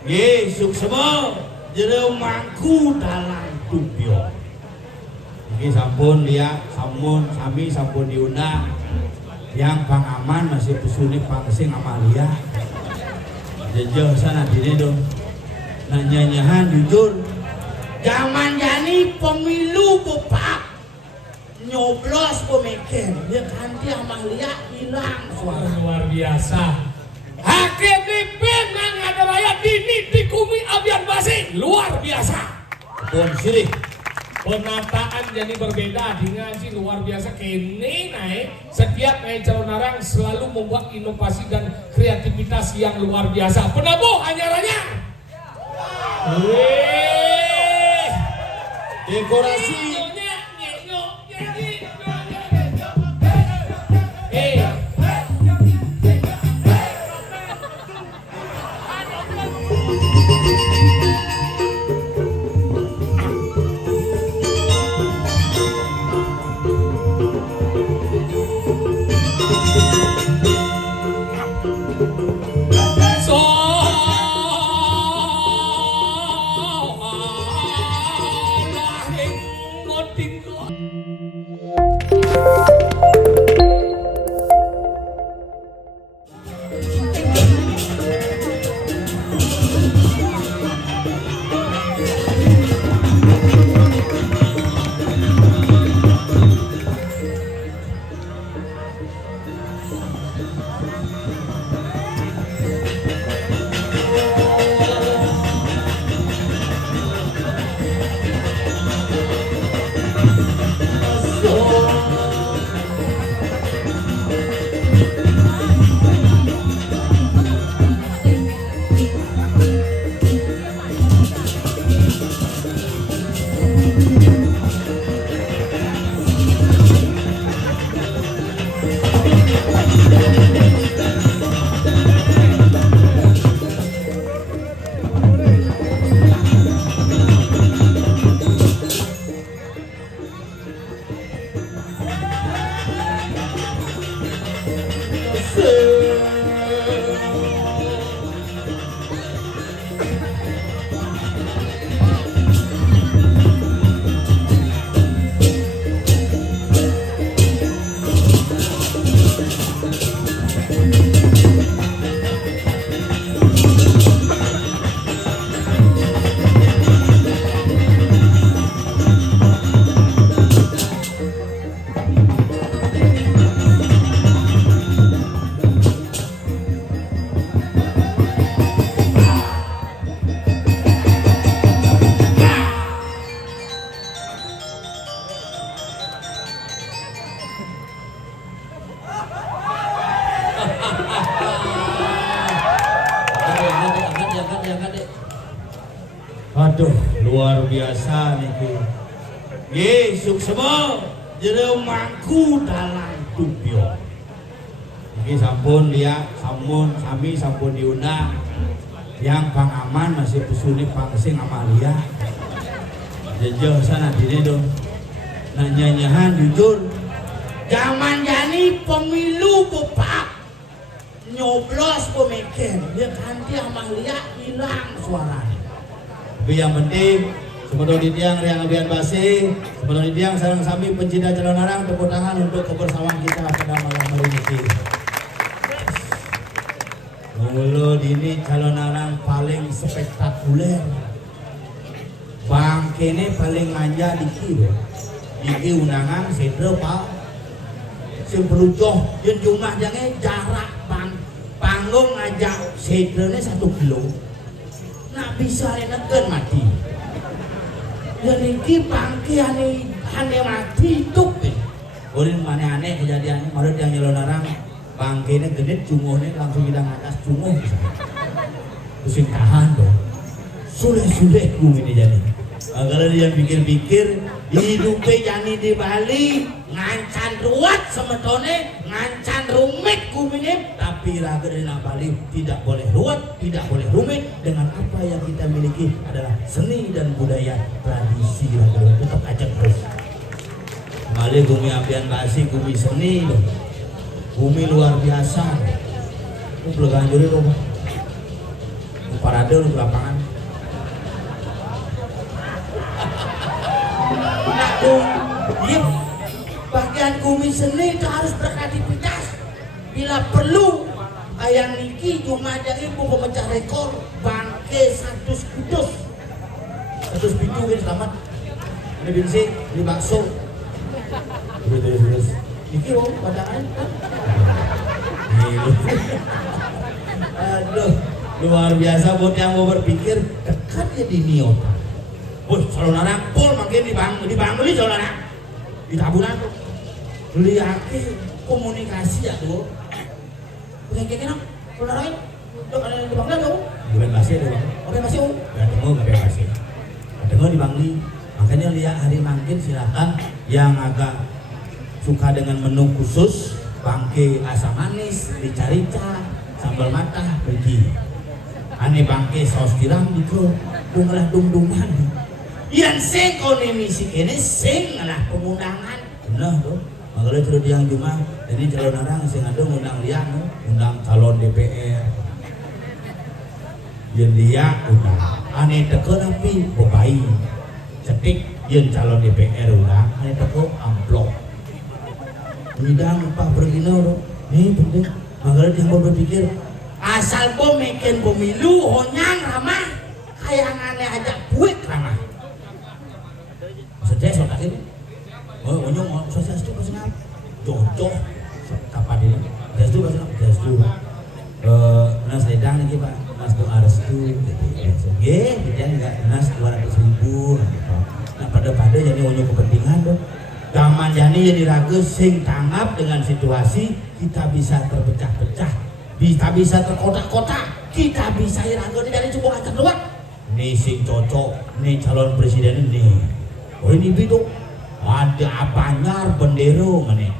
Nggih, suksema jero mangku dalam tupyo. Nggih sampun lihat, sami sampun diundang. Yang Bang Aman masih pesunik Bang Sing Amalia. Jejauh sana dini dong. Nanya-nyahan jujur. Zaman jani pemilu bapak nyoblos pemikin. Dia ganti Amalia hilang suara. Luar biasa. Hakim Lipin nang ada raya dini dikumi Abian Basi. Luar biasa. Pun sini. Penataan jadi berbeda dengan si luar biasa. Kini naik setiap naik calon narang selalu membuat inovasi dan kreativitas yang luar biasa. Penabuh anyarannya. Dekorasi. Aduh, luar biasa nih. Nggih, suksema jero mangku dalam tupyo. Nggih sampun lihat, sami sampun diundang. Yang Bang Aman masih pesunik Bang Sing Amalia. Jejauh sana dini dong. Nanya-nyahan jujur. Zaman jani pemilu bapak nyoblos pemikin. Dia ganti Amalia hilang suaranya. Tapi yang penting sebelum di tiang Riang Abian Basi, sebelum di tiang sarang sami pencinta calon narang, tepuk tangan untuk kebersamaan kita pada malam hari ini. Mulu ini calon narang paling spektakuler. Bang kene paling manja di undangan sedro pak. Sebelujah yang jumlah jangan jarak panggung ngajak sedrone 1 kilo. Nak bisa enakan mati. Yang ini bangki hane mati tuk. Boleh mana aneh kejadiannya. Malah yang nyelon narang bangki ini gede cunguhnya langsung kita ngatas cunguh. Terus tahan dong. Sulit gue ini jadi. Kalau dia pikir-pikir hidupnya jani di Bali ngancan ruwet semetone ngancan rumit kumine, tapi raga di Bali tidak boleh ruwet, tidak boleh rumit. Dengan apa yang kita miliki adalah seni dan budaya tradisi raga, tetap aja terus. Bali bumi Abian Basi, bumi seni loh, bumi luar biasa. Itu belakangan juri loh. parade di lapangan. Nah, iya, bagian komisioner itu harus berkreativitas. Bila perlu, ayang niki cuma ada ibu pemecah rekor bangke 100 kudus. 100 pintu kan selamat. Ini bensin, ini bakso. Terus. Niki wong padaan. Aduh, luar biasa buat yang mau berpikir dekat ya di Nio. Bos, saudara pol makin dibangli saudara. Di tabunan tuh. Lihat komunikasi ya tuh. Kayak gini dong, saudara ini. Dok ada di bangla dong. Bukan masih ada bang. Oke masih om. Gak temu gak masih. Temu di bangli. Makanya lihat hari mangkin silakan yang agak suka dengan menu khusus bangke asam manis, rica-rica, sambal matah, pergi. Ane bangke saus tiram gitu, bungalah dung-dungan. Yang sing kone misi kene sing lah pemundangan. Nah tuh, makanya terus yang cuma jadi calon orang sing ada undang liang, undang calon DPR. Yang liang undang, ane teko tapi bebai, cetik yang calon DPR undang, ane teko amplop. Bidang Pak Bergino, nih penting. Makanya yang mau berpikir asal bom bikin pemilu honyang ramah kayak aneh aja buik ramah. Maksudnya soal ini, onyong sosial itu pasti ngap, cocok kapan ini? Jas itu pasti ngap, jas itu. Nas ledang nih Pak, nas doa restu, gitu. Kita enggak nas 200.000. Nah pada jadi onyong kepentingan dong. Zaman jani jadi ragu sing tanggap dengan situasi kita bisa terpecah-pecah, kita bisa terkotak-kotak, kita bisa ragu dari coba acak doang. Nih sing cocok, nih calon presiden ini. Oh ini biduk ada apanyar bendero mana?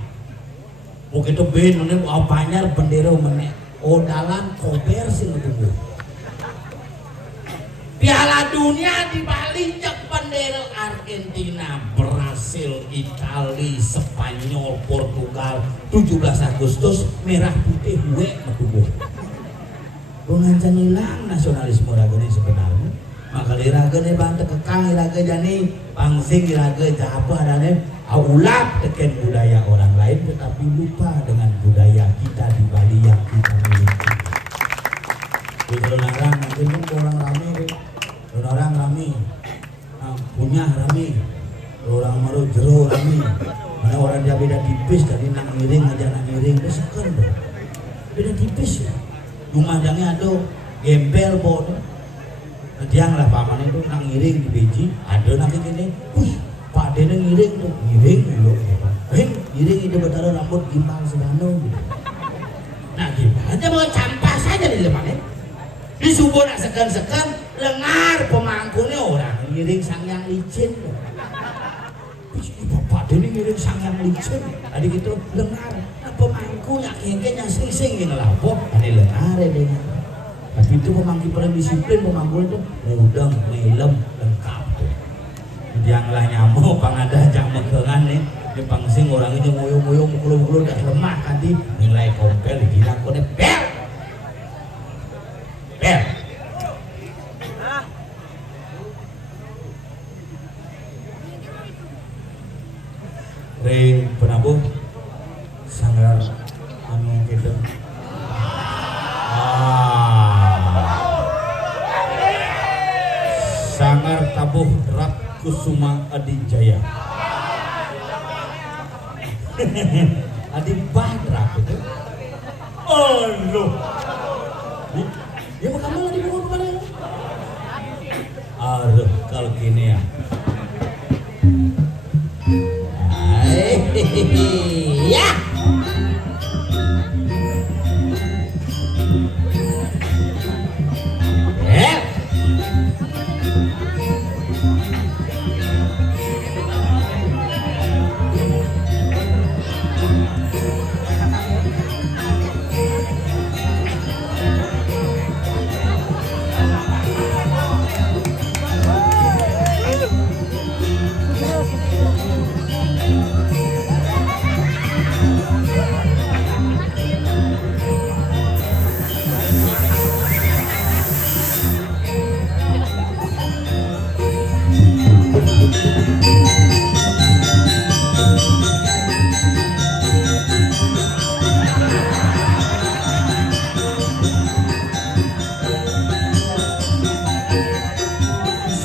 Mungkin itu ben mana apanyar bendero mana? Oh dalam kober sing tunggu. Piala Dunia dibalik bendera Argentina, Brasil, Itali, Spanyol, Portugal 17 Agustus merah putih gue metubuh. Pengancan hilang nasionalisme ragane sebenarnya. Maka diragane bante kekang iraga jani pangsing iraga apa adane aulap teken budaya orang lain tetapi lupa dengan budaya kita di Bali yang kita miliki. Kalau narang mungkin orang rame deh. Orang rame, punya rame, orang maru jero rame. Mana orang dia beda tipis dari nang miring aja nang miring itu seker dong. Beda tipis ya. Rumahnya ada gembel bon. Kejang lah paman itu nang miring di biji. Ada nanti gini, Pak Dene ngiring tuh, ngiring dulu. Ngiring itu betara rambut gimbal sedano. Nah gimana? Aja mau campas saja di depannya. Di subuh nak sekan-sekan lengar pemangkunya orang ngiring sangyang licin. Bapak Deni ngiring sangyang licin. Tadi gitu lengar. Nah pemangkunya kengkenya sing-sing yang lapo. Tadi lengar ya dia. Tapi itu pemangku paling disiplin pemangku itu mudeng, melem, lengkap. Janganlah nyamuk pangada jangan mekengan nih. Di pangsing orang ini ngoyo-ngoyo mukul-mukul dah lemah kanti nilai kompel gila kone bel. Ring penabuh sanggar anu gitu. Sangar tabuh Rat Kusuma Adijaya. Adi Badra itu. Oh loh. Ya kamu lagi buku kemana? Aduh kalau gini ya. Ya.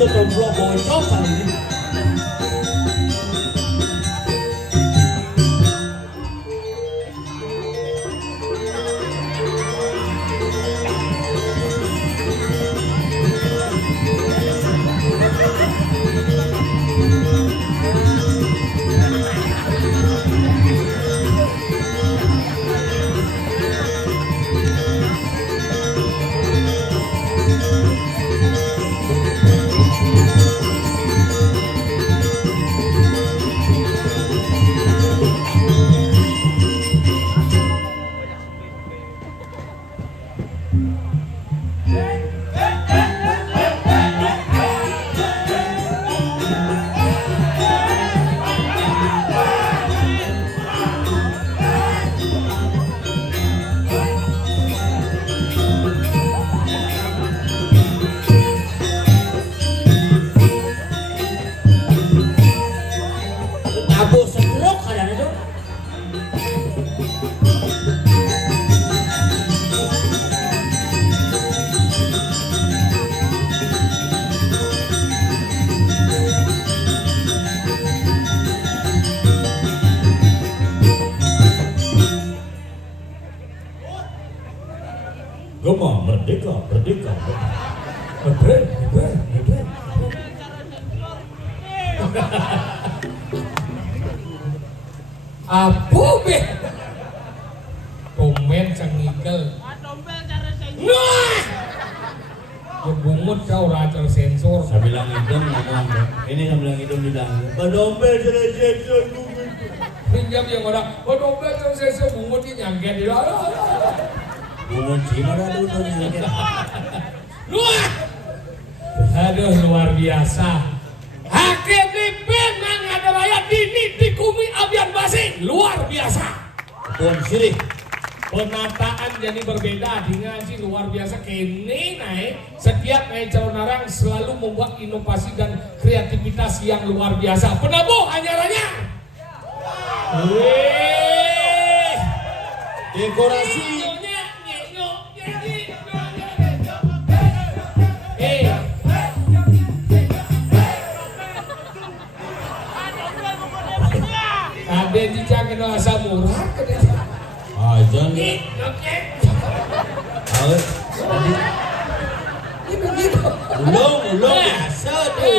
Setomplok bocok kali ini. Gema merdeka, merdeka, hebat, hebat, hebat. Apa be? Komen cengigel. Nah, bungut kau racal sensor. Saya bilang hidung ngomong, ini saya bilang hidung bilang, badompel cara sensor. Pinjam yang orang, badompel cara sensor bungut ini nyangket di dalam. Bungut cina ada udah nyangket. Luar, aduh luar biasa. Hakim Nipin nang ada raya dini dikumi abian basi luar biasa. Pun sini. Penataan jadi berbeda dengan si luar biasa kini naik setiap naik calon narang selalu membuat inovasi dan kreativitas yang luar biasa. Penabuh anyarannya. Dekorasi. Ada jika kena asa murah kena. Ajan. Ini begitu. Ulung biasa tuh.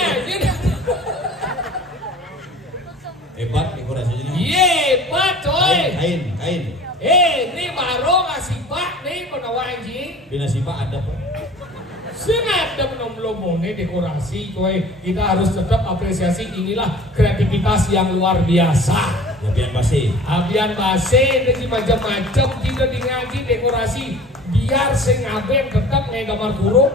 Hebat dekorasinya. Hebat coy. Kain. Ini baru ngasih pak nih penawa anjing. Bina sipa ada pak. Sengat ada penomblong nih dekorasi coy. Kita harus tetap apresiasi inilah kreativitas yang luar biasa. Abian basi. Abian base dan macam-macam kita di ngaji dekorasi biar sing aben tetap ngai gambar kurung.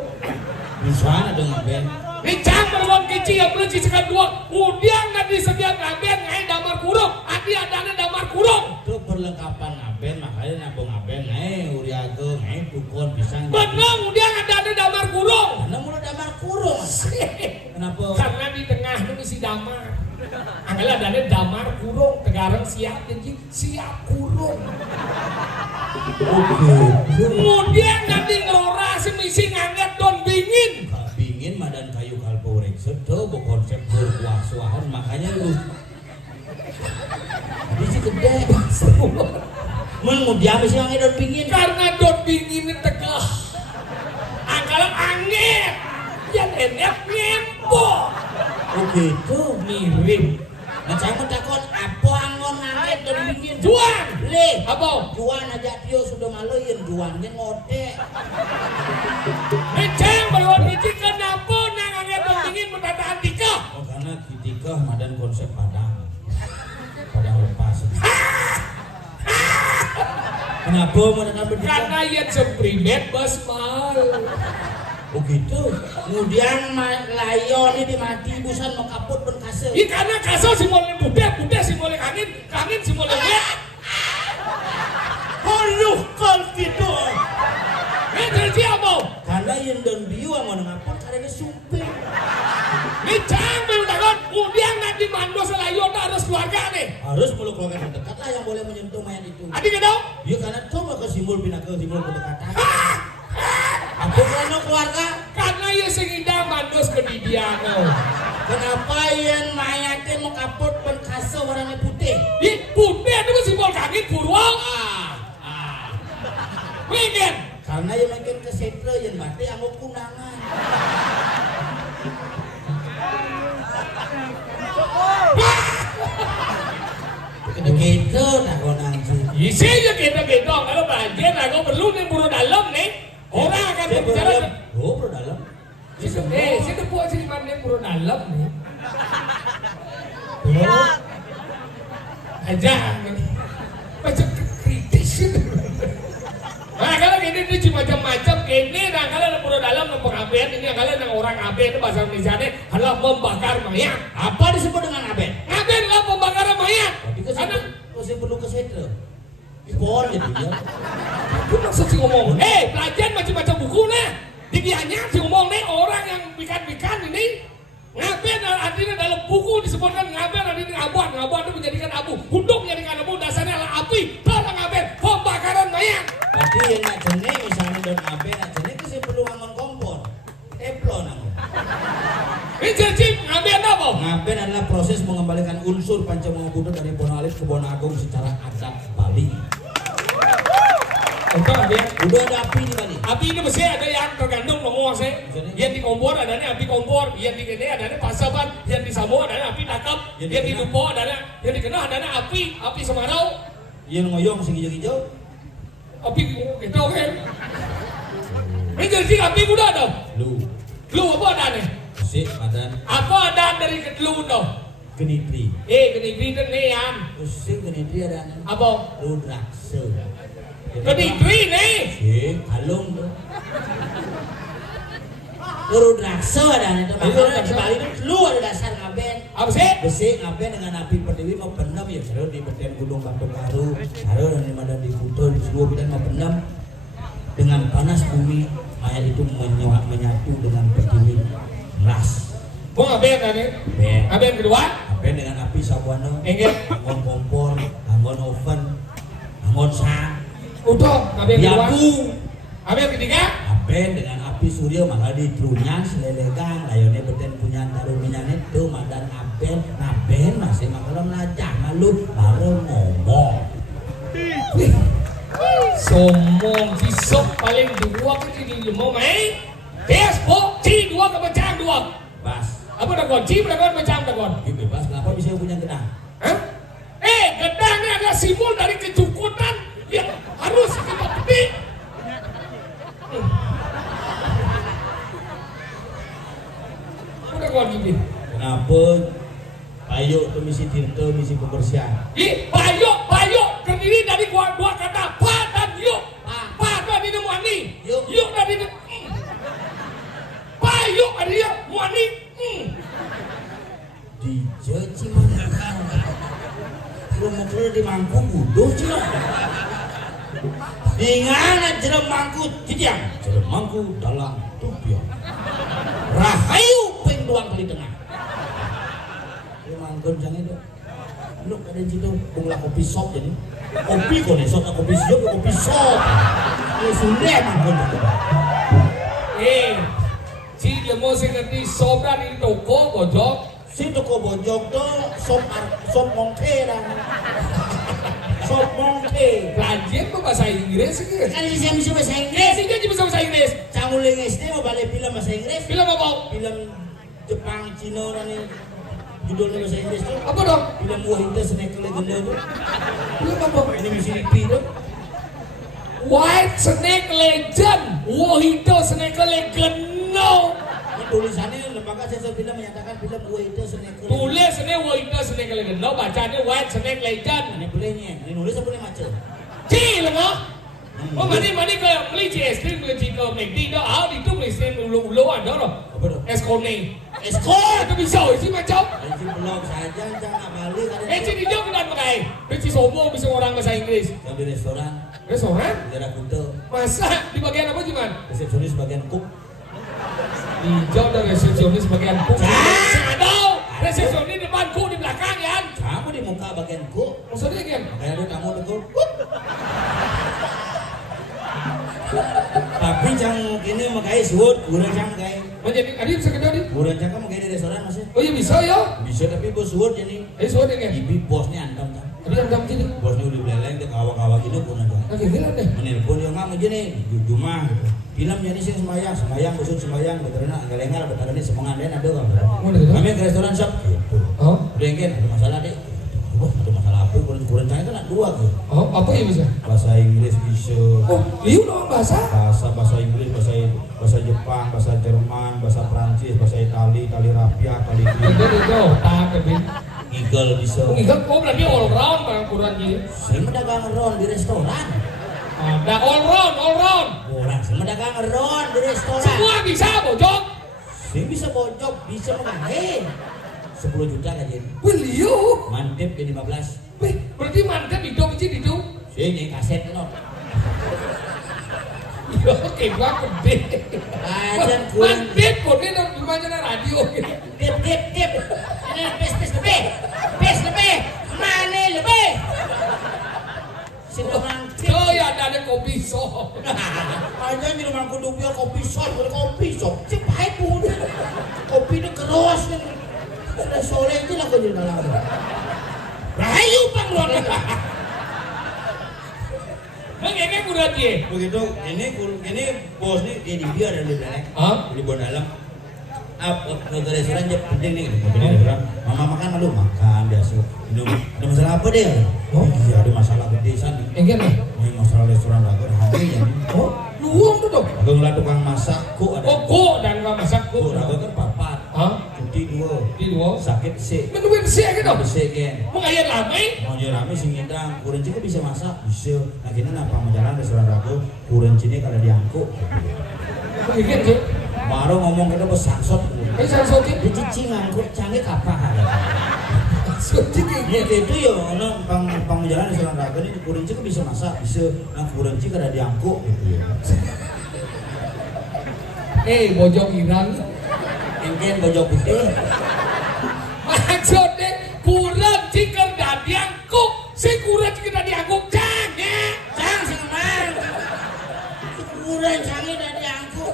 Bisa ada ngaben. Dicang beruang kici yang belum cicikan dua. Kemudian nanti setiap aben ngai gambar kurung. Adi adanya gambar kurung. Itu perlengkapan ngaben makanya nabung ngaben. Uriago, dukun pisang. Benar, kemudian ada gambar kurung. Karena mulai damar kurung. Kenapa? Karena di tengah itu isi damar. Anggalah adanya damar kurung. Tegarang siap jadi siap kurung. Kemudian nanti ngora semisi ngangkat don bingin. Bingin madan kayu kalporek. Sedo konsep berkuah-suahan makanya lu. Tapi sih gede. Mau diambil sih angin don bingin. Karena don bingin ini tegah. Anggalah angin. Yang enak ngempok. Oh gitu. Mirip. Nah saya mau takut apa angon angin don bingin. Juan. Leh. Apa? Juan aja dia sudah maluin. Juannya ngode. Ngeceng berwan biji kenapa nang angin don bingin mentataan tikah. Oh karena ketika madan konsep padang. Padang lepas. Kenapa mau ngambil Karena ia semprimet basmal. Oh gitu. Kemudian layo ini dimati busan mau kaput pun kasih. Ini karena kasar si mulai budak si mulai angin si mulai wet. Aduh kalau gitu. Jadi apa? Karena yang don biu mau ngapot karena sumpah. Ini jangan takut. Kemudian nanti mando selayo harus keluarga nih. Harus mulu keluarga terdekat lah yang boleh menyentuh mayat itu. Adik tahu? Ya karena coba ke simbol kedekatan. Apa karena keluarga? Karena ia sing indah mandos ke didi piano. Kenapa yang mayatnya mau kaput berkasa warnanya putih? Ih, putih itu simbol kaki buruang. Weekend. Karena yang makin kesetra yang mati anggo kunangan. Gitu nak kau nanti. Isinya gitu-gitu. Kalau banjir, aku perlu nih buru dalam nih. Orang akan berbicara. Oh, bro dalam. Sini buat sini mana buru dalam nih. Aja. Macam kritis itu. Nah kalau gini itu macam-macam gini. Nah kalau ada buru dalam nombor abet ini. Kalau ada orang abet itu bahasa Indonesia adalah membakar mayat. Apa disebut dengan abet? Abet adalah pembakaran mayat. Karena masih perlu kesetra. Pon jadi dia. Itu maksud si ngomong. Pelajaran macam-macam buku nah. Didianya si ngomong nih orang yang bikan-bikan ini. Ngaben artinya dalam buku disebutkan ngaben artinya ngabuan. Ngabuan itu menjadikan abu. Hunduk menjadikan abu. Dasarnya adalah api. Tolong ngaben. Pembakaran mayat. Berarti yang nak jenis misalnya dan abet nak jenis itu saya perlu ngangon kompor. Teflon ngangon. Ini jadi ngaben apa? Ngaben adalah proses mengembalikan unsur Pancamama Buddha dari Bonalit ke Bonagung secara adat Bali. Entah ngaben. Udah ada api di Bali. Api ini mesti ada yang tergantung nomor saya. Yang di kompor adanya api kompor, yang di gede adanya pasaban, yang di Samoa adanya api takap, yang di Lupo adanya, yang di Kenah adanya api Semarau, Yang ngoyong sing hijau-hijau. api kita oke. Ini jadi api kuda dong. Lu apa adanya? Sik badan Apa ada dari lu dong? genitri. Genitri itu nean. Sik genitri ada Apa? rudraksa. Genitri nih. Sik halung tuh. Rudraksa ada itu makanya di Bali itu lu ada dasar ngaben. Apa sih? Besi ngaben dengan api pertiwi mau pendam ya terus di beten gunung Batu Karu, taruh dan di mana di Kuto di seluruh bidang mau pendam dengan panas bumi mayat itu menyatu dengan pertiwi ras. Gua ngaben tadi. Ngaben kedua? Ngaben dengan api sabuana, Enggak. anggon kompor, anggon oven, anggon sang. Udah, ngaben kedua. Biabu. Ngaben ketiga? Ngaben dengan api surya malah ditrunyang selelegang layone beten punya taruh minyak itu madan ngaben masih makalam lajah malu baru ngomong. Somong kisok paling dua ke di lemau mai. Despo ci dua ke pecah dua. Bas, Apa dah kon? Ci dah kon pecah dah kon. ini bebas kenapa bisa punya gedang? Hah? Gedang ini adalah simbol dari kecukupan yang harus kita petik. Apa dah kon ini? Kenapa payuk itu misi tirta, misi kebersihan? Payuk terdiri dari dua kata pa dan yuk. Pa itu artinya muani. Yuk artinya payuk artinya muani. Dijaji mana? Belum mau keluar di mangku bodoh cina. Dengan jerem mangku titiang, jerem mangku dalam tupion. Rahayu peng doang kali tengah. Lu mangkun jangan itu. Lu ada situ bungla kopi shop jadi. Kopi kok nih shop kopi shop kopi shop. Lu sudah mangkun. Ci lemo sing ngerti sobra di toko bojok. Si toko bojok tuh shop mongke dah. Shop mongke. Pelajar tuh bahasa Inggris sih. Kan bisa bahasa Inggris. Sih dia bisa bahasa Inggris. Canguling SD mau balik film bahasa Inggris. Film apa? Film Jepang, Cina dan ini judulnya bahasa Inggris tuh. Apa dong? Film Wahida Snake Legenda tuh. Film apa? Ini misi Lipi tuh. White Snake Legend. Wahida Snake Legend. No. Tulisannya lembaga sensor film menyatakan film Wahida Snake Legenda. Tulis ini Wahida Snake Legend. No, bacanya White Snake Legend. Ini bolehnya. Ini nulis apa boleh macam? Ci lemo. Oh, mani ke beli JST beli ke McD dah. Ah, itu beli stem ulu ada loh. Apa tuh? Eskone. Eskor. Itu bisa sih macam. Ini blog saja jangan balik ada. Ci di jauh kan pakai. Ci sombong bisa orang bahasa Inggris. Yang di restoran, Restoran? di daerah Kuta, Masa di bagian apa cuman? resepsionis bagian cook. Hijau dan resepsionis bagian cook. Shadow. Resepsionis depan cook di belakang ya. Kamu di muka bagian cook. Maksudnya kan? Kayak ada kamu tegur. Tapi cang kini makai suut, kurang cang kai. Oh jadi adik bisa kedua di? Kurang cang kan makai di restoran masih. Oh iya bisa ya? Bisa tapi bos suut jadi. Suat ya? Ibi bosnya antam cang. Adik andam gini. Bosnya udah beleng ke kawak-kawak itu pun aja. Oke, bilang deh. Menelpon dia nggak mau jadi cuma gitu. Film jadi sih sembayang, busuk sembayang, veterana galengar, veterana semangat dan ada kan. Kami ke restoran shop. Oh, Udah kan ada masalah deh. Wah, ada masalah apa? Kurang cang itu nak dua gitu. oh apa ya bisa? Bahasa Inggris bisa. Oh, liu dong bahasa. Bahasa Inggris, bahasa Jepang, bahasa Jerman, bahasa Prancis, bahasa Itali rapia, Itali Itu, tak tapi. Eagle bisa. Oh, enggak, oh berarti all round bang kurang gini. Saya mendagang ron di restoran. Ada all round. Orang saya mendagang ron di restoran. Semua bisa bojok. Saya bisa bojok, bisa mengahin. 10 juta aja. Beliau. Mantep jadi 15. Wih, berarti mantap itu kecil itu. Saya nyanyi kaset no. Iya, oke, gua gede. Ajan kurang. Mantep, kok ini rumahnya radio. Tip. Ini pes lebih. Mana lebih? Sinong Oh ya ada kopi shop. Aja di rumah kudu biar kopi shop. Cepai pun. Kopi itu keras kan. Sudah sore itu lah kau di dalam. Rayu pang luar. Neng ini udah dia. Begitu ini bos nih dia di biar dan di belakang. Hah? Di bawah dalam. Ke restoran aja penting nih. Ke restoran. Mama makan malu makan biasa. Minum. Ada masalah apa deh? Oh iya ada masalah gede sana. Enggak nih. Ini masalah restoran aku hari ya. Oh, luang tuh dong. Aku ngeliat tukang masak kok ada. Oh, kok dan nggak masak kok. Kok aku kan papat. Hah? Cuti dua. Di luar. Sakit sih. Menuin sih gitu. Besek kan. Mau kayak lama? Mau jadi rame sing ngedang. Kurang juga bisa masak. Bisa. Nah kini napa mau jalan restoran aku. Kurang cini kalau diangkut. Begini sih. Baru ngomong kita besaksot. Kayak saya soci. Dicicing ngangkut canggih kapal. Soci Ya kayak itu ya, ono pang jalan restoran aku ini kurang juga bisa masak. Bisa. Nah kurang juga ada diangkut gitu ya. bojong Iran. Mungkin bojok putih. Maksudnya kurang jika gak diangkut. Si kurang jika gak diangkut. Jangan. Cang sing mang. Kurang canggih dan diangkut.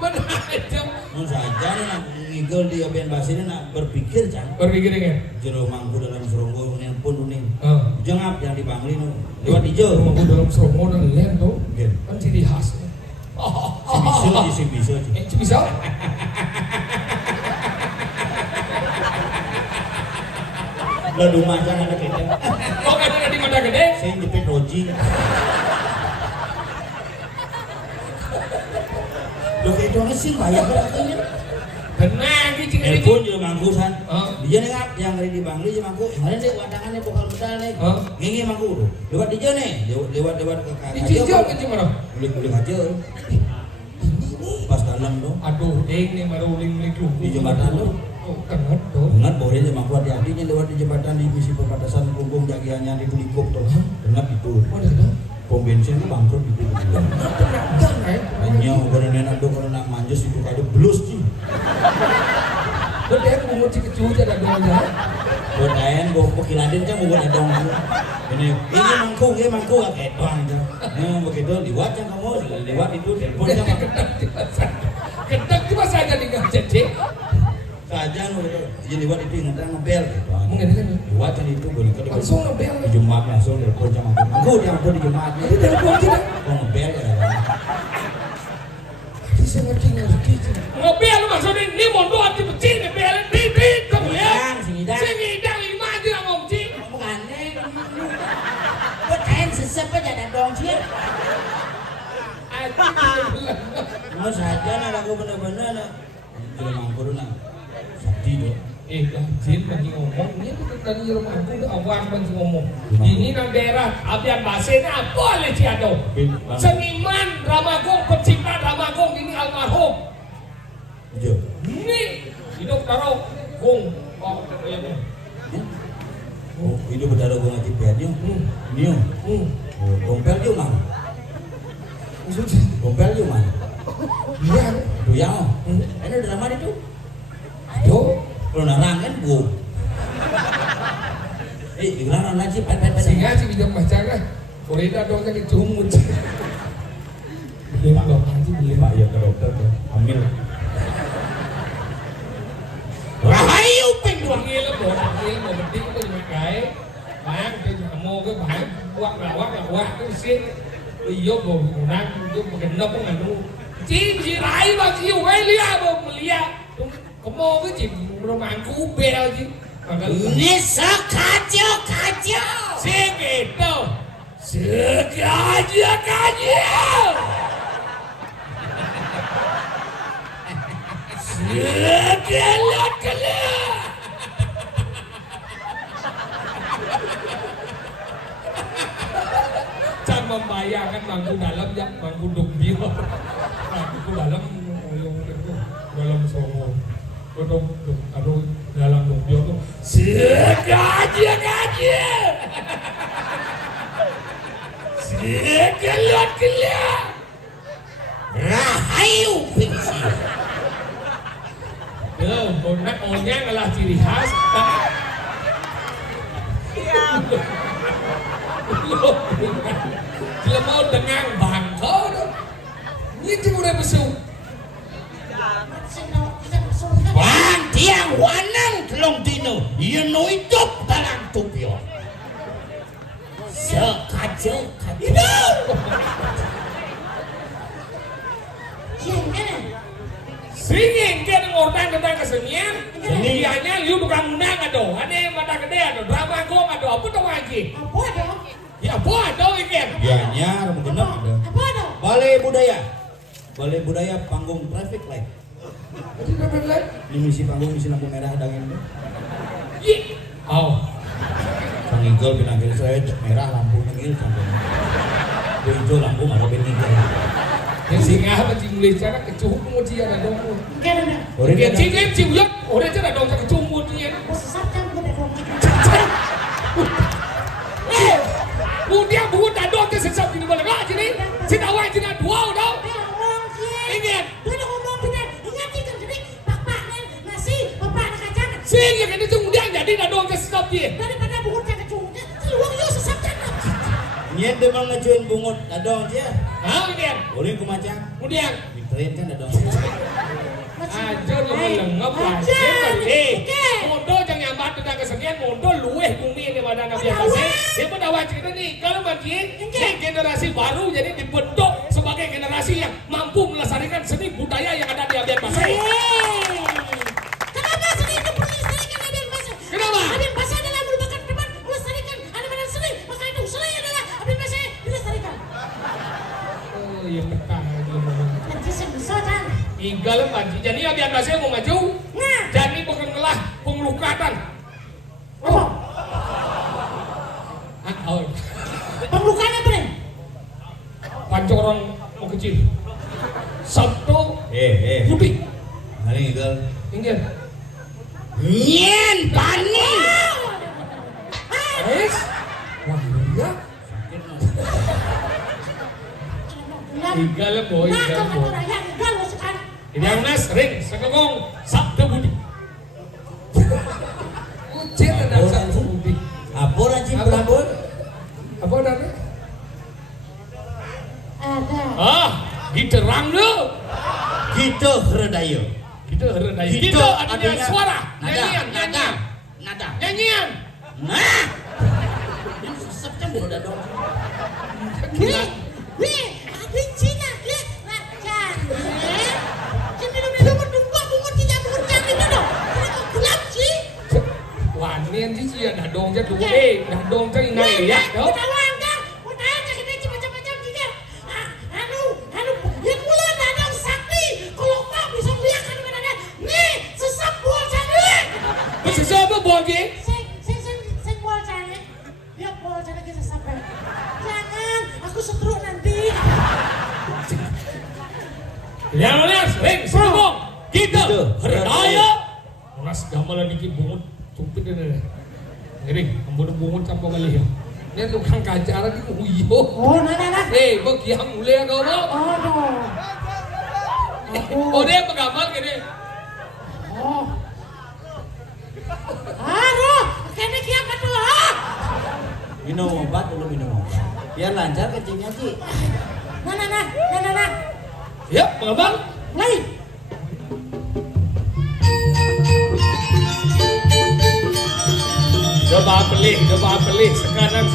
Menajam. Nun saja nih nak ngigel di obian basi ini nak berpikir cang. Berpikirnya. Jero mangku dalam seronggo unin pun unin. Oh. Jengap yang di Bangli nu. Lewat hijau. Rumahku dalam seronggo dan lain tuh. Gitu. Kan ciri khas. Si bisa. Bisa? Lah rumah cang ada kita. Oh kan ada di Mata Gede? Saya jepit roji. Lo kayak itu sih bayar katanya. Tenang, ini cing ini. Telepon juga mangku san. Oh. Dia nih ngap yang dari di Bangli aja mangku. Kemarin deh wadangannya bokal modal nih. Oh. Ngingi mangku tuh. Lewat dia nih. Lewat ke kanan. Dicijau ke cimara. Ulik aja. Pas dalam tuh. Aduh, deng nih baru uling-uling dulu. Di jembatan tuh. Oh, kenapa tuh? Dengar boleh sama aku adik-adiknya lewat di jembatan di misi perbatasan Punggung Jagiannya di Bulikop tuh. Dengar itu. Oh, ada. Pom bensin itu bangkrut gitu. Enggak, Hanya orang nenek tuh kalau nak manjus itu kayak blus sih. Betul, aku mau cik kecil aja ada dua. Buat kain, buat kiladin kan buat adong. Ini mangkuk kayak doang aja. Nah begitu lewat yang kamu lewat itu telepon sama. Ketek cuma saja di jadi. Saja jadi lewat itu ingat ngebel. Mungkin kan Lewat yang itu boleh ke langsung ngebel. di Jumat langsung telepon sama aku. Aku dia di Jumat. Itu telepon tidak. Kok ngebel ya? Bisa ngerti. Ngebel maksudnya ini mondo hati becing ngebel bibit kamu ya. Singidang lima aja ngomong cing. Bukannya. Buat kain sesep aja ada dong sih. Mau saja nak aku bener-bener nak. Jadi mangkur nak. Sakti tu. Jin lagi ngomong, ini tuh tadi rumah aku udah awan lagi ngomong. Ini nang daerah Abian Basena apa le ciado? Seniman Ramagong, pencipta Ramagong ini almarhum. Jo. Ini hidup taruh gong. Oh, itu berdarah gua ngaji piannya. Niu. Oh, dompel dia mana? Dompel dia mana? Iya. Tuh yang. Ini drama itu. Aduh. Kalau narang kan gua. Di mana nanti pet. Singa sih bijak baca kan. Koreda dong kan dijumut. Dia bapak aja Hamil. Rahayu ping Panggil lo bộ mình đi cái gì cái bán cái mua cái bán quăng là cái xiên đi vô bộ đang vô một cái nông mà nu chỉ lại mà chỉ quay lia bộ lia có mua cái gì rồi mà cú bèo chứ Nisa kacau. xe gitu kaja Kelak. Can membayangkan bangku dalam yang bangku dubbio, bangku dalam dalam songo, aduh dalam dubbio tuh kaja, kelak. Rahayu pingsi. Ohnya adalah ciri khas. Dia mau dengan bangko, ini cuma udah besu. Bang tiang wanang telung dino, ia no hidup dalam tupio. Sekaja. Singing kan orang tentang kesenian, seniannya lu bukan undang ado, ane mata gede ado, drama gong ado, apa tuh lagi? Apa dong? Ya apa ado ikan? Bianya genep ada. Apa dong? Balai budaya panggung traffic light. Jadi apa lagi? Ini misi panggung misi lampu merah dangin. Ih, oh, Pangigel pinanggil saya merah lampu nengil sampai. Hijau lampu mana benigel. yang singa apa cingli cara kecuh kemudian ada dong. Enggak ada. Oke, cingli ciuyuk, orang cara dong kecuh kemudian. Aku sesat kan gue ada dong. Kemudian buku dong ke sesat di mana lagi nih? Sitawa cina dua dong. Ingat. Gue udah ngomong bener. Ingat ikan gede. Bapaknya nasi, bapaknya kacang. Sehingga kan itu kemudian jadi dong ke sesat dia. Daripada bungut yang kecungnya, keluar yuk sesat kan. Nyet demang ngejuin bungut adong dia. Ah, kemudian. Uring kumacang. Kemudian. Ditren kan adong. Aja lu melengap aja. Mondo jangan nyambat tentang kesenian, mondo luweh bumi ini pada nabi Abasi. Dia pada wajib nih, kalau bagi generasi baru jadi dibentuk sebagai generasi yang mampu melestarikan seni budaya yang ada di Abian Basri. Kenapa seni itu perlu dilestarikan Abian Basri? Kenapa? Abian Basri adalah merupakan teman melestarikan animasi seni. Maka itu seni adalah Abian Basri dilestarikan. Oh iya betah. Nanti sebisa kan. Igal maju. Jadi Abian Basri mau maju. Nah. Jadi bukan ngelah pengelukatan. Apa? Oh. Pembukaannya apa nih? Pancorong mau kecil. Sabtu putih. Hari igel. Ingat. Nyen pani. Es. Wah iya. Igal boy. Nah, kalau raya igal lo sekarang. Ini yang nas ring sekegong Sabtu putih. Ucet ada Sabtu putih. Apa lagi berabur? Apa ada? Ada. Ah, diterang lu. Kita herdaya. Kita rendah. Kita Kita artinya artinya suara. nada. Nyanyian. Nah. Ini sesat kan udah dong. Wih, abis Cina, lihat, racan. Jadi lu berdua bungut tidak bungut itu dong. Kenapa gelap sih? Wah, ini sih ya dadong aja dulu dadong aja ini ya. Udah langgar, udah aja kita macam-macam juga. Yang mula dadang sakti. Kalau kau bisa melihat kan ada nih sesat buah sana. Masih siapa bogi? Saya buah sana. Dia buah sana kita sampai. Jangan, aku setruk nanti. Yang lihat, ring sekegong. Kita herdaya. Mas gamelan dikit bungut cumpit ini. Ini, ambon bungut sampai kali ya. Ini tukang kaca lagi uyo. Oh, nah. Bagi yang mulia kau mau. Oh, no. Oh, dia penggambar gini. Oh. Aduh, kayaknya kiamat tuh. Minum obat dulu minum obat. Biar lancar kencingnya Ci. Nah. Ya, penggambar. Coba beli sekarang.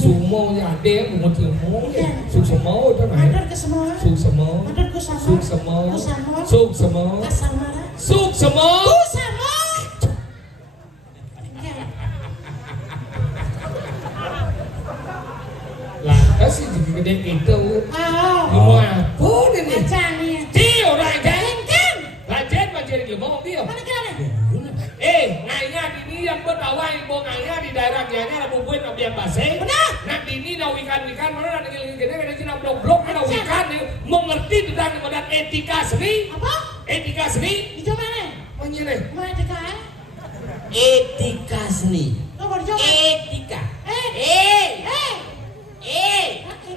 Sumo ya ade bungut ilmu suk semau itu nah Matur ke semua. suk semau Matur ku sama. suk semau Kusamo. suk semau Kasamara. suk semau Kusamo. lantas sih jadi gede itu Oh. gimana pun ini Acani. dio raja Kan. raja macam gimana dia Mana kira nih? ngainya ini yang bertawai mau ngainya di daerah dianya ada bubuin abian base Benar. nak ini na wikan mana ada gini ada cina blok ada wikan mengerti tentang kemudian etika seni Apa? etika seni Dicoba nih. menyerah Mana tika? Etika seni. Coba dicoba. Etika. Eh.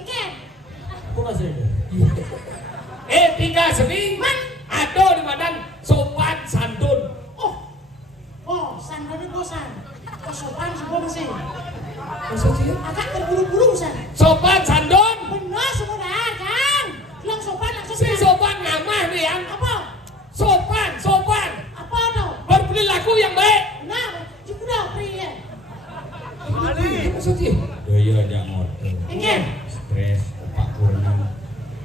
Kan. Aku masih ada. etika seni ada di badan sopan santun Oh, sandalnya bosan. Sopan semua masih. maksudnya Agak terburu-buru san. sopan santun Benar semua dah kan. Bilang sopan langsung. si sopan nama nih yang Apa? sopan Apa tuh? berperilaku yang baik Nah, cukup dah pria. maksudnya Daya aja motor. Ingin. Stres, opak kurang.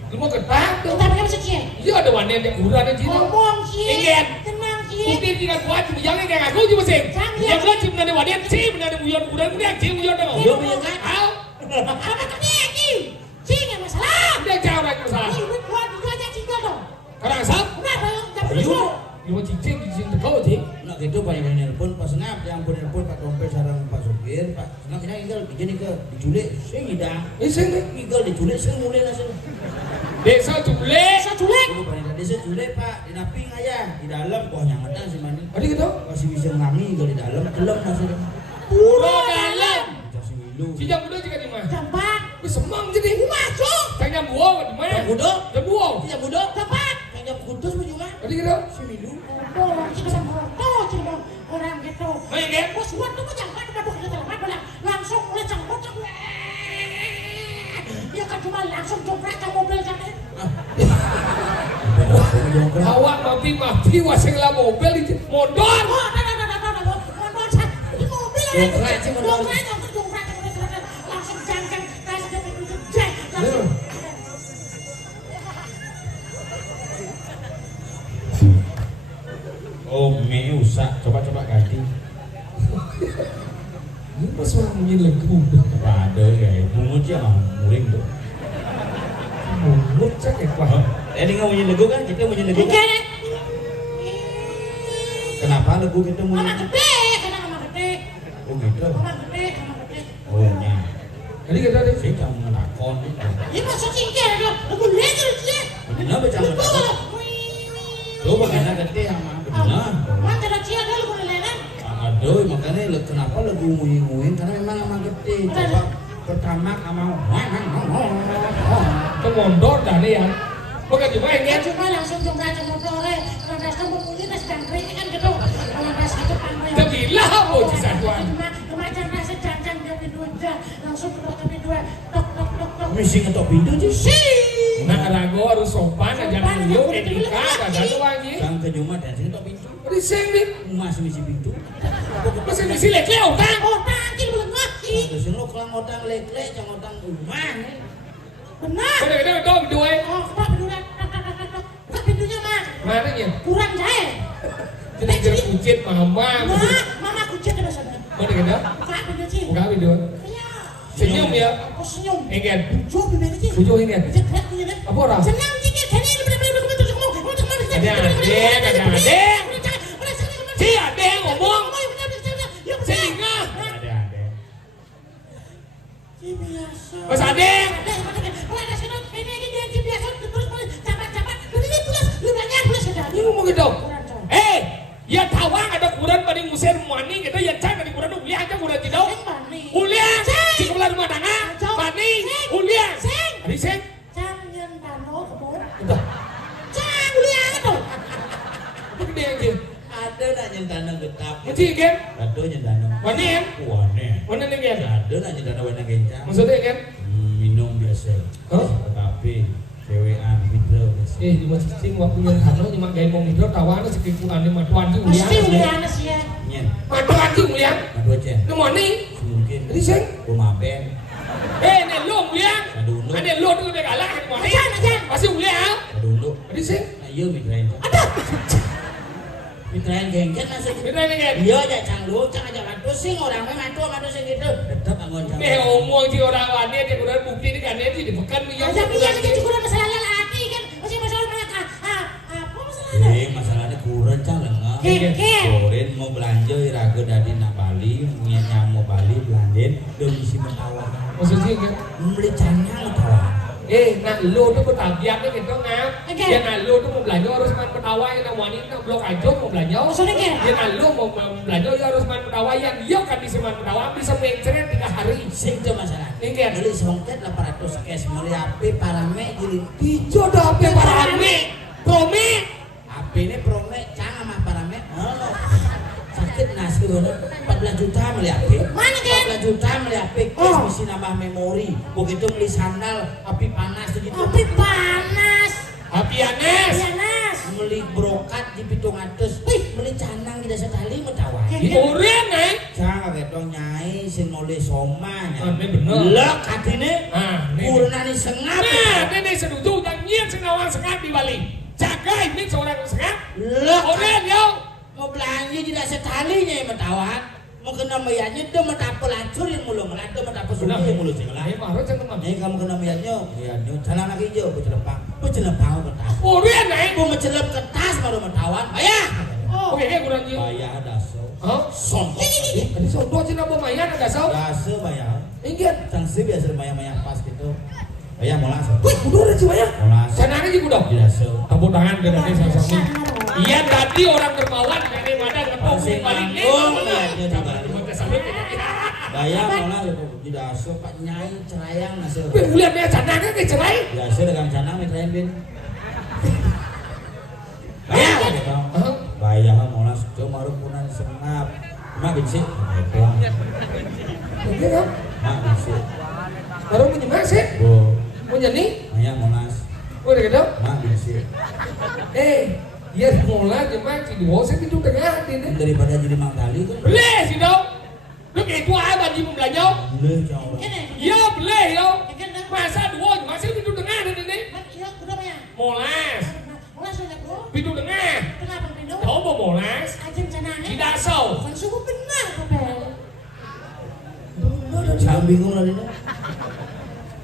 lu mau ketang tuh Kita pakai masuk sih. iya ada wanita yang kurang di sini Ngomong sih. Ingin. Tenang sih. mungkin tidak kuat cuma jangan kayak aku cuma sih yang bilang cuma ada wanita sih benar buyon kurang kemudian sih buyon dong Iya, iya kan? Au. Apa tadi lagi? Sih nggak masalah. Udah jauh lagi masalah Ini duit gua juga aja cinta dong. karena asap Udah dong, jangan Ayo. dulu. lu mau cincin tekau sih Nak gitu Pak yang nelpon Pak Senap yang pun nelpon Pak Dompet sarang Pak Sopir Pak Senap ini tinggal dijadi ke diculik saya ngidang sini tinggal diculik saya mulai nasi desa cule Bisa culik. dulu pada desa culik Pak di naping aja di dalam wah yang ada sih mani ada gitu masih bisa ngangi kalau di dalam kelem nasi pulau dalam kasih milu cijang muda juga di mana Tempat. wih semang jadi Masuk. tanya buang di mana yang muda dan buang yang muda Tempat. yang kudus juga ada gitu si milu Oh, kita sama orang orang gitu. Ayo, Gen. Bos buat tuh jangan ada bukan telepon bola. Langsung mulai cangkut. Dia kan cuma langsung jongkrak ke mobil kan. awak mati waseng lah mobil itu motor Oh, di mobil. Jongkrak sih, motor. Jongkrak. Langsung jangkang kasih dia pintu jek. Langsung. oh me usah coba ganti ini pas orang menyelengku ada ya bungut ya mah muling tuh mungut cek ya Ini nggak punya lagu kan? Kita punya lagu kan? Enggak. Kenapa lagu kita punya? Mama gede, karena mama gede. Oh gitu. Mama gede, mama gede. Oh nya. Jadi kita deh. Saya kamu ngelakon. Ini maksud singkir dong. Lagu leger sih. Benar baca ngelakon. Lo bagaimana gede sama benar. Mana ada cia ada lagu lelenan? Aduh, makanya kenapa lagu nguing-nguing karena memang sama gede. Coba pertama kamu Kemondor dah nih ya. Bukan juga Ya ingin. cuma langsung jumlah cemotore. Kalau dasar membunyi nas jangkrik kan gitu. Kalau dasar itu panggung. Kebilah oh cisatuan. Cuma jangkrik sejanjang dia pintu aja. Langsung ke pintu. Tok tok tok tok. misi ngetok pintu aja. Nah rago harus sopan aja dulu etika kagak tuh lagi. Kang ke Jumat dan sini ngetok pintu. Riseng nih. Masih misi pintu. Masih misi lek-lek utang. Oh tangki belum ngerti. Terus lo kelang otang lek-lek, jangan otang rumah. Benar. Udah dong dua. Oh kepak pintunya. Tok tok tok tok. Buka pintunya mah. Mana ya? Kurang jahe. Jadi jadi kucit mama. Nah, mama kucing ke sana. Udah gede. Buka pintu sih. Buka video. Iya. Senyum ya. Oh senyum. Ingin. Bujuk bibirnya sih. Bujuk ingin. Cepat punya deh. Apa orang? Senang sih kan ini benar-benar dokumen terus ngomong. Ada adek. Si adek ngomong. Sehingga. Ada. Mas adek. Ini ngomong gitu. Ya tawang ada kurang pada musir mani kita ya cang dari kurang uliah aja kurang tidak. Uliah. Si kepala rumah tangga. Mani. Uliah. Riseng. Udah. Itu gede aja. Ada nak nyentana getap. Mesti kan? Ada nyentana. Mani kan? Wane. Mana nih kan? Ada nak nyentana warna kencang. Maksudnya kan? Minum biasa. Hah? Tapi cewekan hidro biasa. Di masjid sing waktu yang kano cuma gaya mau hidro tawana sekipuran di matuan sih uliah. Nyen. Matuan sih uliah. Aduh aja. Itu mani. Mungkin. Riseng. Kumaben. Ini lu uliah. Aduh. Ada lu tuh udah kalah kan mani. Ajan. Masih uliah. Aduh. Riseng. Ayo mitrain. Mitrain gengket masuk. Beda ini kan? Iya aja canglu, cang aja mantu sing orang mantu sing gitu. Tetep angon cang. Nih omong si orang wanita dia udah bukti ini kan dia di pekan dia. Tapi yang itu juga masalah laki kan. Masih masalah banyak. Apa masalahnya? Masalahnya kurang cang lengah. Kek. Koren mau belanja iraga dari nak Bali, punya mau Bali belanjain, udah misi mentawar. Maksudnya kan? Beli canang mentawar. Nak lu tuh bertabiat nih gitu ngap. Ya nak lu tuh mau belanja harus main petawai, nak wanita blok aja mau belanja. Maksudnya kan? Ya nak lu mau belanja ya harus main petawai yang dia kan bisa main petawai bisa mencret 3 hari. Sing itu masalah. Ini kan? Beli songket 800 cash meli HP parame jadi Ijo dah apa parame? Prome. HP ini prome cang sama parame. Oh. Sakit nasi loh. 14 juta beli HP. Mana kan? 14 juta beli HP. Cash mesti nambah memori. Begitu beli sandal api panas gitu. Api panas. Api anes. Panas. Beli brokat di pitung atus. Beli canang tidak sekali mentawar. Diurin nih. Cang ketong nyai sing nulis somanya. Ini bener. Lek atine. Nih. Purnani sengap. Nah, ini sedudu dan nyian senawang sengap di Bali. Jaga ini seorang sengap. Lek. Orang yo. Mau belanja tidak sekali nyai mentawar. Mau kena mayatnya itu mentapa lancurin mulu ngelada mentapa subuh mulu sih lah. Ini marah jangan teman. Nyai kamu kena mayatnya jalan lagi jo pencelepang kertas. Orang nih. Mau mencelep kertas baru mentawar bayar. Oh. Oke, kurang nyian. Bayar daso. Hah? Sombong. Tadi sombong sih nambah mayan ada saw. Daso bayar. Ingat. Sanksi biasa bayar pas gitu. Bayar molas. Wih, udah ada sih banyak. Molas. Senang aja udah. Daso. Tepuk tangan ke dari sama-sama. Iya tadi orang dermawan dari mana ketemu Sing balik ini. nanggung liatnya di Bali. Bayar molas di daso Pak Nyai cerayang nasi. Tapi lihat dia canangnya kayak cerai. Daso dengan canang mitrain bin. Bayar gitu. Bayar molas cuma rupunan sengap. Mak binsi. Oke kan? Mak binsi. Baru punya masih. Bu. Punya nih. Bayar molas. Udah gitu. Mak binsi. Dia mulai jemaah di bawah itu tengah ini. Daripada jadi mangkali kan. Beli sih dong. Lu kayak itu apa sih mau belanja? Boleh jauh. Ya beli yo. Masa dua masih pintu tengah ini. Iya, udah banyak. Molas. Molas sudah bro. Pintu tengah. Kenapa pintu? Kau mau molas? Ajem canangnya. Tidak saw. Kan sungguh benar Kopel. Jangan bingung lah ini.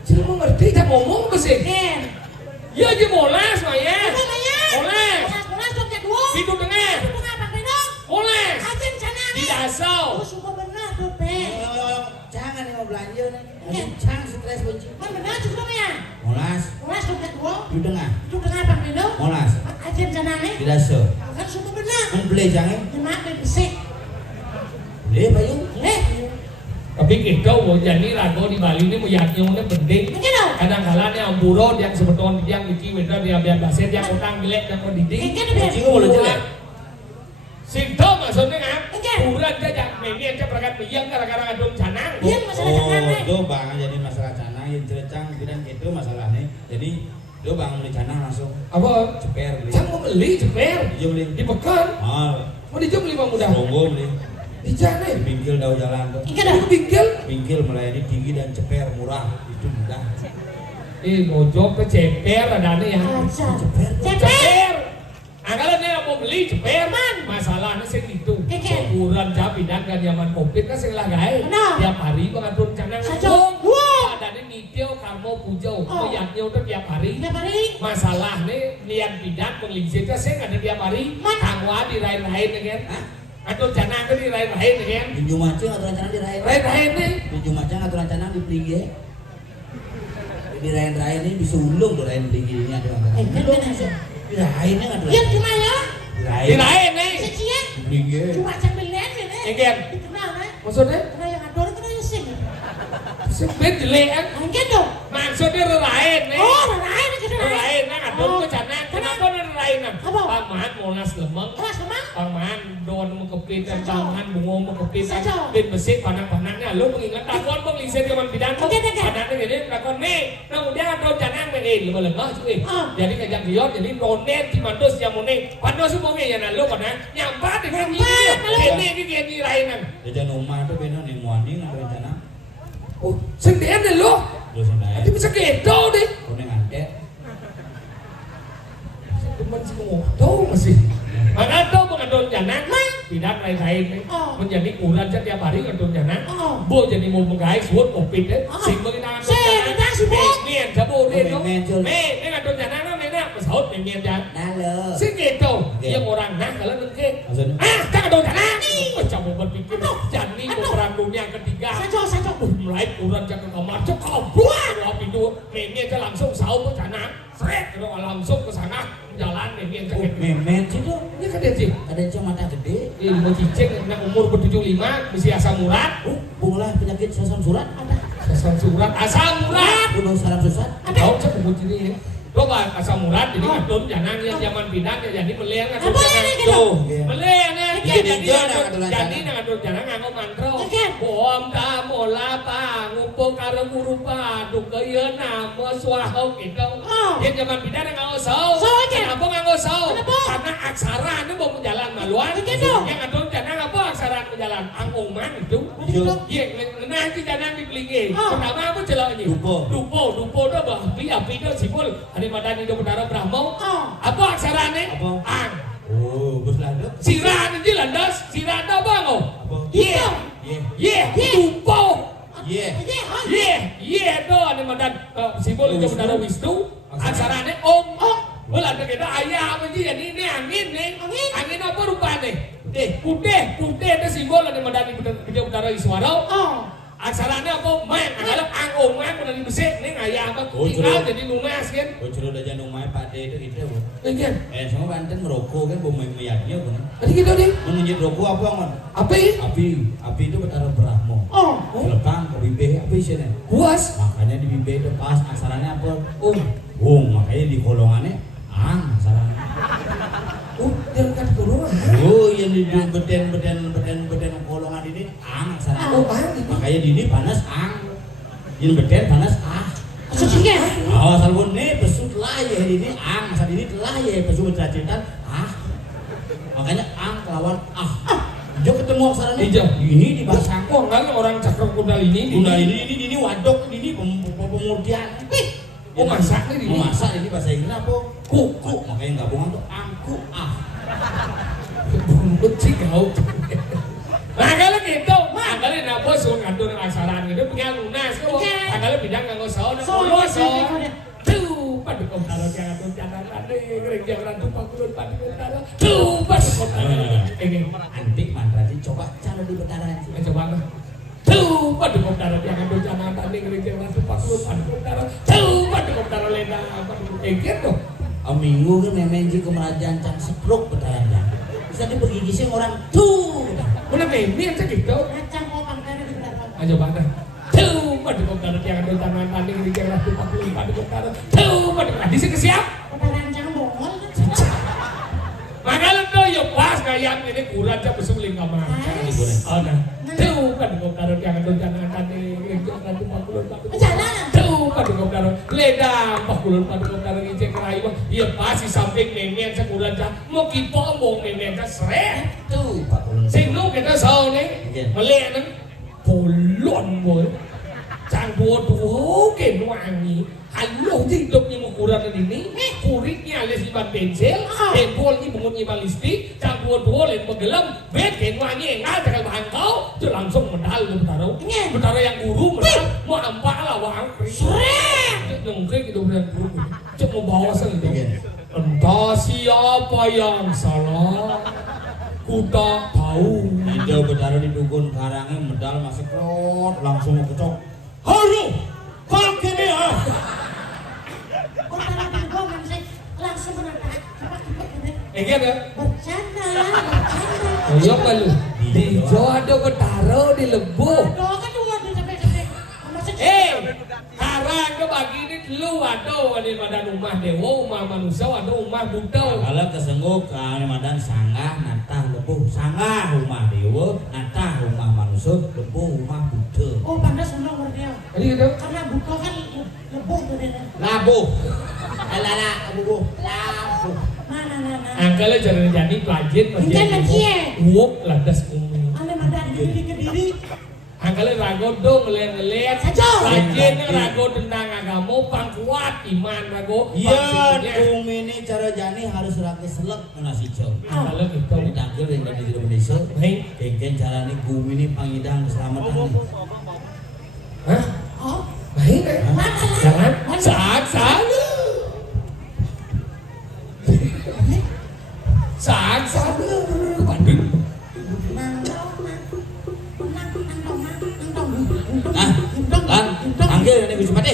Cuma mengerti tak ngomong ke sih. Ken. Ya aja molas mah ya. Apa Maya? Moles. Molas dokter dua. Pintu tengah. Pintu tengah Pak Reno. Moles. Ajen sana Di nih. dasau. Oh, semua benar tuh, Pe. Jangan nih mau belanja nih. Jangan stres kunci. Kan benar juga Maya. Molas, Molas dokter dua. di tengah. Pintu tengah Pak Reno. Molas, Ajen sana nih. tidak se. Kan semua benar. Kan beli jangan. Cuma bersih. Beli payung. Tapi kita mau jadi rago di Bali ini mau yaknya penting. Begitu. Kadang-kadang yang amburo yang sebetulnya yang bikin winter yang biar baset yang utang bilek yang pendidik. Kunci kok boleh jelek. Sinto maksudnya kan? Oke. Bulan aja ini aja perangkat miyang gara-gara adung canang. Iya masalah canang nih. Itu bang jadi masalah canang yang cerecang tidak gitu masalahnya. Jadi itu bang beli canang langsung Apa? ceper beli. Cang mau beli ceper. Iya beli. Di Pekan. Mau dijam 5 muda. Monggo beli. Di sana. Di bingkil daun jalan tuh. Iya dah. Itu bingkil. Bingkil melayani tinggi dan ceper murah itu mudah. Gojok ke ceper ada nih ya. Ceper. Ceper. Kalau dia mau beli ceper man, masalahnya sih itu. Ukuran capi dan kan zaman covid kan sing lagai. Tiap hari gua ngatur canang. Ada nih nitio karmo pujo. Lihatnya udah tiap hari. Masalahnya lihat bidan penglingsir kan saya ada tiap hari. Kamu di lain-lain kan. Atur canang kan di lain-lain kan. Di Jumacang atau canang di rain. Lain-lain nih. Di Jumacang atau canang di Pringge. Di rain-rain ini disulung tuh rain Pringge ini ada orang. Di rainnya nggak ada. Iya cuma ya. Di lain nih. Sekian. Di Pringge. Cuma cembilan ini. Egen. Dikenal nih. Maksudnya? Karena yang ador itu yang sing. Sepet jelek kan. Angkat dong. Maksudnya lain nih. Oh, lain gitu lain. Lain kan adun ke canang. Kenapa lain kan? Apa? Paman monas lemeng. Kelas kemang. Paman don mengkepit dan paman bungo mengkepit dan Saco. pin besi panak-panaknya lu mengingat takon bang lingsir zaman bidan tuh. Oke. Panaknya jadi takon nih. Kemudian adon canang meneh lemah cuy. Jadi kajang diot jadi donet di mandos yang meneh. Pandos semua ya nalu karena nyampat dengan ini ini lainan. Jajan rumah tuh bener nih muani nggak ada canang. Oh, sendirian deh lo. Lu sendiri. Nanti bisa kedo deh. Kuning antek. Teman sih tahu masih. Mana tahu pengadon jangan, tidak lain-lain nih. Menjadi ukuran setiap hari ngadon jangan. Bo jadi mau menggais buat covid deh. Sing mengenang Mien, jabu deh no. Ini ngadon jangan no, ini pesawat mien jangan. Nalo. Sing gitu, yang orang nah kalau nengke. Tak ngadon jangan. Coba berpikir, jadi perang dunia ketiga. Mulai ukuran jaga kamar cukup. Buat itu, ini aja langsung sahur ke sana. Fred, kalau langsung ke sana jalan ini yang sakit. Memen sih tuh. Ini kan dia sih. Ada cuma mata gede. Ini mau cicing, anak umur ber-75, mesti asam urat. Bungalah penyakit sasam surat. Asam surat, asam urat. Bunuh saraf susat. Tahu saya kebut ini. Coba asam urat, jadi ngadon jangan yang zaman pindah jadi melihat ngadon jangan. Tuh, melihat jadi ngadon jangan nganggo mantro. Bom tamola pa ngumpul karo guru padu kaya nama swahau gitu. Yang zaman pindah nganggo sau. Kenapa nganggo sau? Karena aksara itu mau jalan maluan. Yang ngadon jangan apa aksara jalan angkuman itu. Yang nanti jangan dibeli. Pertama apa celoknya? Dupo itu bah api itu simbol. Hari madani do bedara Brahmo. Apa aksarane? Apa? Ang. Oh, berlandas. Siran aja landas. Siran apa bang? Apa? Yeah. Dupo. Yeah. Itu ada madan simbol itu bedara Wisnu. Aksarane Om. Bola ada kita ayah apa sih? Jadi ini angin nih. Angin apa rupanya? Putih itu simbol ada madani bedara Iswara. Aksaranya apa? Main, kalau anggung main benar dibesek, nih ayah apa? Tinggal jadi lunas kan? Oh curug aja numai Pak D itu gitu kan? Iya. Sama Banten merokok kan, bom meyaknya kan? Tadi gitu deh. Menunjuk rokok apa kan? Api itu betara Brahmo. Selepang ke bibe, apa isinya? Puas. Makanya di bibe itu pas aksaranya apa? Makanya di kolongannya ang aksaranya. Dia kan golongan. Yang di beden kolongan ini ang aksaranya. Makanya di ini panas ang. Yang beden panas asal pun nih besut lah ya ini ang. Asal ini telah ya besut bercerita makanya ang lawan dia ketemu aksaranya. Ini di bahasa Wah kan orang cakra kundalini. Ini wadok ini pemurtian. Masak nih ini. Masak ini bahasa Inggris apa? Kuku. Makanya gabungan tuh angku Benci kau. Nah kalau gitu, kalau nak bos suruh ngatur aksaran gitu, punya lunas kau. Kalau bidang nggak ngosau, tuh, pada Komtaro jangan jangan tadi gereja ratu pakulun padi Komtaro. Tuh padi Komtaro. Antik mantra sih coba cara di bentaran sih. Coba lah. Tuh padi Komtaro jangan tadi gereja ratu pakulun padi Komtaro. Tuh padi Komtaro leda gitu. Minggu kan memang jika kerajaan can sekruk bentaran. Bisa dipergigising orang tuh. Mulai memang segitu. Macam orang karena di belakang. Ayo bangga. Tuh padi Komtaro jangan tadi gereja ratu pakulun padi Komtaro. Tuh padi di sini siap. Udah rancang bongol. Makanya tuh ya pas kayak ini kurang aja besuling kamar. Oh nah. Tuh padi Komtaro jangan tadi gereja ratu pakulun padi Komtaro. Jalan. Tuh padi Komtaro ledang pakulun padi Komtaro ngecek rayu. Iya pas di samping nenek sekurang aja mau kipo mau nenek seret. Tuh Pak Ulun. Sing lu kita saune melek nang bolon boy. Sang dua ke nuangi. Halo hidup ni ukuran ini. Kuritnya alias iban pensil, tempolnya bungutnya balistik, sang dua lain menggelam, bed ke nuangi enggak tekan bahan kau, itu langsung medal lu bertaruh. Bertaruh yang guru medal, mau ampak lah wang. Seret. Nungkrik itu benar guru. Cuma bawa sendiri. Entah siapa yang salah. Ku tak tahu. Itu bertaruh di dukun karangnya medal masih krot langsung kecok. Haru, kau kini ah. Orang di bawah sih langsung menatap. Ada? Bercanda. Oh iya malu. Di jodoh bertaruh di lebuh. Doa kan dua di sampai. Karang ke bagi ini lu waduh daripada rumah dewa, rumah manusia, waduh rumah buddha. Kalau kesengguk Ramadan sanggah natah lebuh sanggah rumah dewa natah rumah manusia lebuh rumah buddha. Oh pantas senang berdia. Jadi gitu. Karena butuh kan lebih tuh dia. Labuh. Lala labuh. Labuh. Mana. Angkala jangan jadi pelajin Jangan lagi ya. Uop landas umi. Ale ada diri ke diri. Angkala rago dong ngeliat-ngeliat. Saja. Pelajin rago tentang agama pangkuat iman rago. Iya, dong ini cara jani harus rakyat selek nasi jauh. Angkala gitu. Dangkel yang di Indonesia. Hei. Kengken cara nih gumi ini pangidang keselamatan. Hah? Oh. Baik. Jangan. Saat. Bandung. Kan, panggil ini Gus Pati.